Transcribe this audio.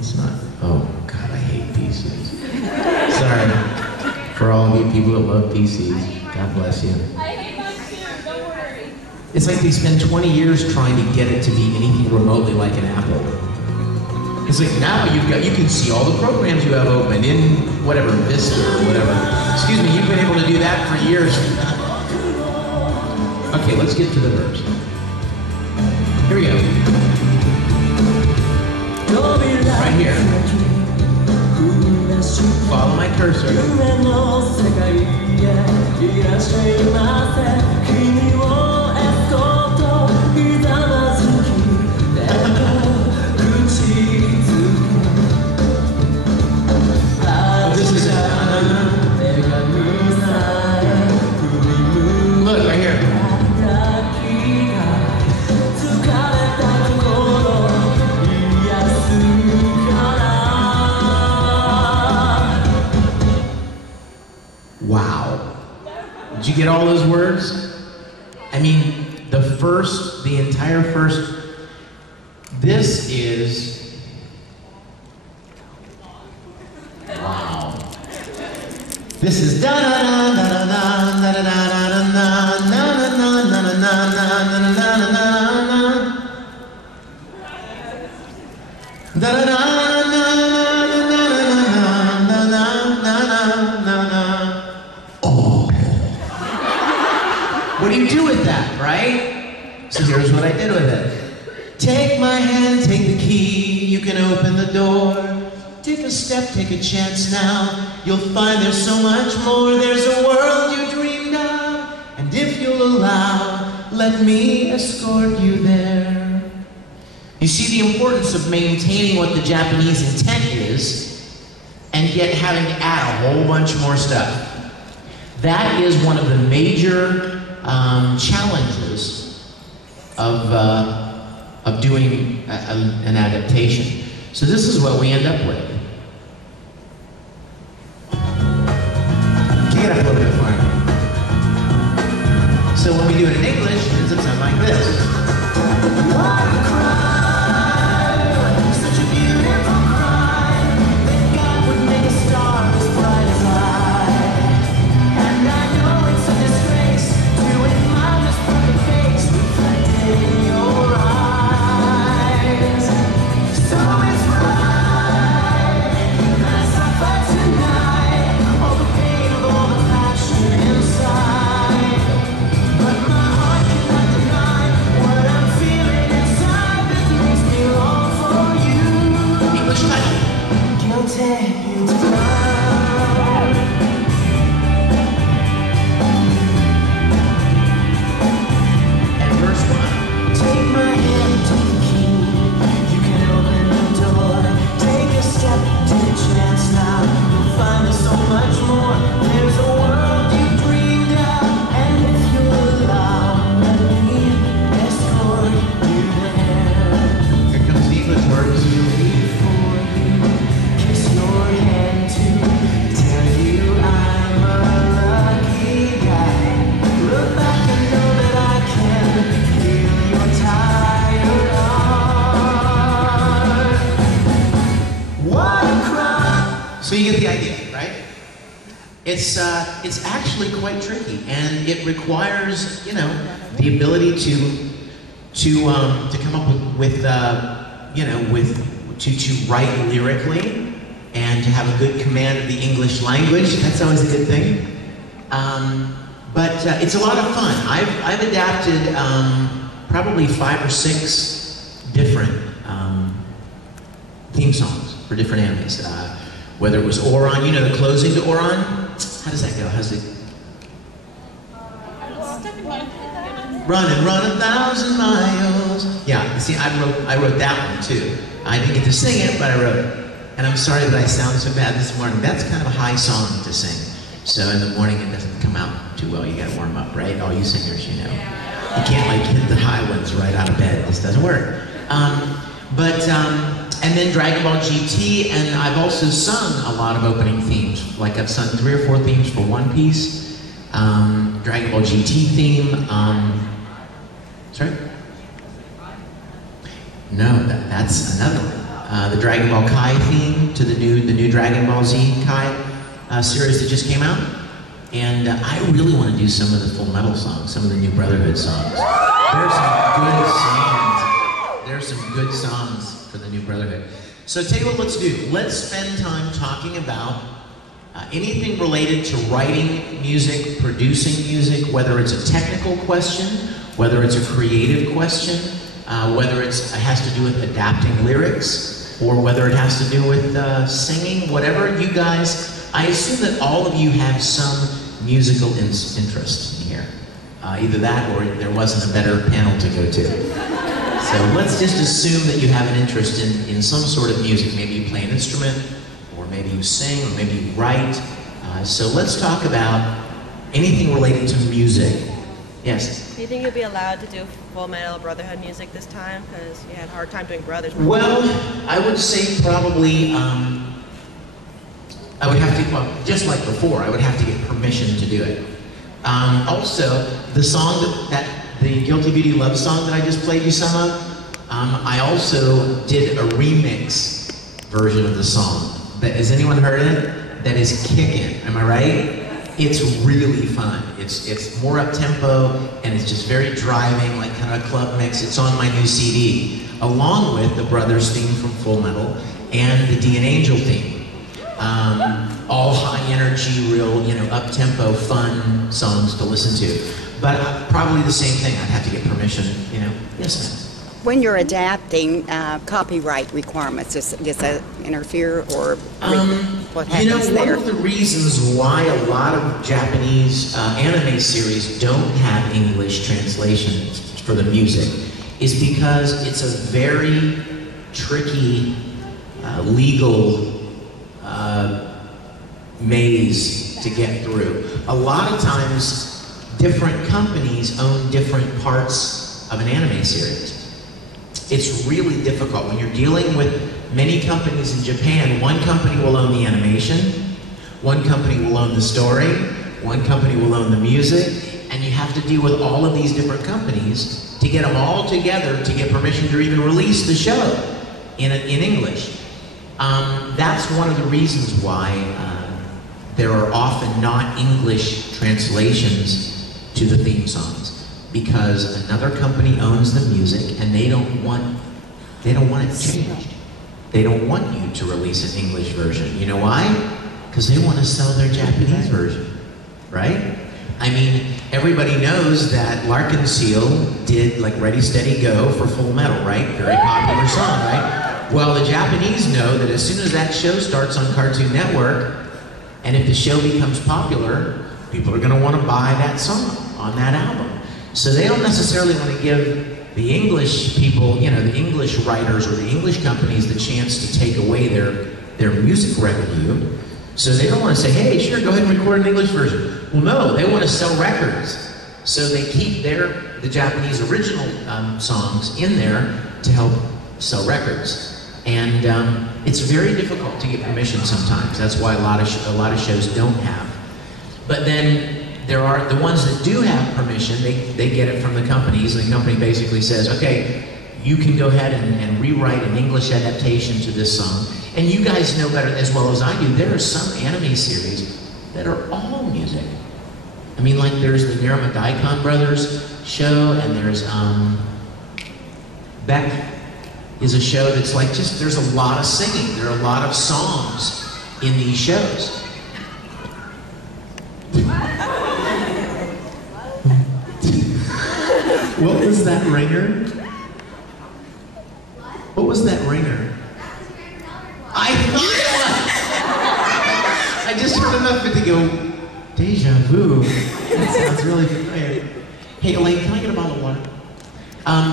it's not. Oh, God, I hate PCs. Sorry for all of you people that love PCs. God bless you. I hate them too, don't worry. It's like they spend 20 years trying to get it to be anything remotely like an Apple. It's like now you can see all the programs you have open in whatever, Vista or whatever. Excuse me, you've been able to do that for years. Okay, let's get to the verse. Here we go. Right here. Follow my cursor. Look, right here. Wow. Did you get all those words? I mean, the entire first, this is, wow. This is da da da da da da da da da da da da da da. What do you do with that, right? So here's what I did with it. Take my hand, take the key, you can open the door. Take a step, take a chance now. You'll find there's so much more. There's a world you dreamed of. And if you'll allow, let me escort you there. You see the importance of maintaining what the Japanese intent is, and yet having to add a whole bunch more stuff. That is one of the major challenges of doing an adaptation. So this is what we end up with. Get up a little bit for me. So when we do it in English, it ends up sounding like this. So you get the idea, right? It's actually quite tricky, and it requires, you know, the ability to come up with to write lyrically and to have a good command of the English language. That's always a good thing. But it's a lot of fun. I've adapted probably 5 or 6 different theme songs for different animes. Whether it was Oran, you know the closing to Oran? How does that go? How's it? Run and run 1,000 miles. Yeah, see, I wrote that one too. I didn't get to sing it, but I wrote it. And I'm sorry that I sound so bad this morning. That's kind of a high song to sing. So in the morning it doesn't come out too well. You gotta warm up, right? All you singers, you know. You can't like hit the high ones right out of bed. This doesn't work. And then Dragon Ball GT, and I've also sung a lot of opening themes. Like I've sung 3 or 4 themes for One Piece, Dragon Ball GT theme. Sorry? No, that's another one. the Dragon Ball Kai theme to the new Dragon Ball Z Kai series that just came out. And I really want to do some of the Full Metal songs, some of the new Brotherhood songs. There's some good songs for the new Brotherhood. So tell you what, let's do. Let's spend time talking about anything related to writing music, producing music, whether it's a technical question, whether it's a creative question, whether it has to do with adapting lyrics, or whether it has to do with singing, whatever you guys, I assume that all of you have some musical interest in here. Either that or there wasn't a better panel to go to. So let's just assume that you have an interest in some sort of music. Maybe you play an instrument, or maybe you sing, or maybe you write. So let's talk about anything related to music. Yes? Do you think you'll be allowed to do Full Metal Brotherhood music this time? Because you had a hard time doing Brothers. Well, I would say probably, I would have to, well, just like before, I would have to get permission to do it. Also, the song the Guilty Beauty love song that I just played you some of, I also did a remix version of the song. Has anyone heard it? That is kickin', am I right? It's really fun. It's more up-tempo, and it's just very driving, like kind of a club mix. It's on my new CD, along with the Brothers theme from Full Metal and the Dean Angel theme. All high energy, real, up-tempo, fun songs to listen to. But probably the same thing, I'd have to get permission, Yes, ma'am. When you're adapting copyright requirements, does that interfere, or what happens there? One of the reasons why a lot of Japanese anime series don't have English translations for the music is because it's a very tricky legal maze to get through. A lot of times, different companies own different parts of an anime series. It's really difficult when you're dealing with many companies in Japan. One company will own the animation, one company will own the story, one company will own the music, and you have to deal with all of these different companies to get them all together to get permission to even release the show in English. That's one of the reasons why there are often not English translations to the theme songs, because another company owns the music and they don't want it changed. They don't want you to release an English version. You know why? Because they want to sell their Japanese version, right? I mean, everybody knows that Larkin Seal did like Ready, Steady, Go for Full Metal, right? Very popular song, right? Well, the Japanese know that as soon as that show starts on Cartoon Network, and if the show becomes popular, people are going to want to buy that song on that album. So they don't necessarily want to give the English people, the English writers or the English companies the chance to take away their music revenue. So they don't want to say, hey, sure, go ahead and record an English version. Well, no, they want to sell records. So they keep the Japanese original songs in there to help sell records. And it's very difficult to get permission sometimes. That's why a lot of shows don't have. But then there are the ones that do have permission. They get it from the companies. And the company basically says, okay, you can go ahead and rewrite an English adaptation to this song. And you guys know better as well as I do. There are some anime series that are all music. I mean, like there's the Nerima Daikon Brothers show, and there's Beck is a show that's like there's a lot of singing. There are a lot of songs in these shows. What was that ringer? What was that ringer? I thought it was! I just heard enough of it to go, deja vu. That sounds really familiar. Hey, Elaine, can I get a bottle of water?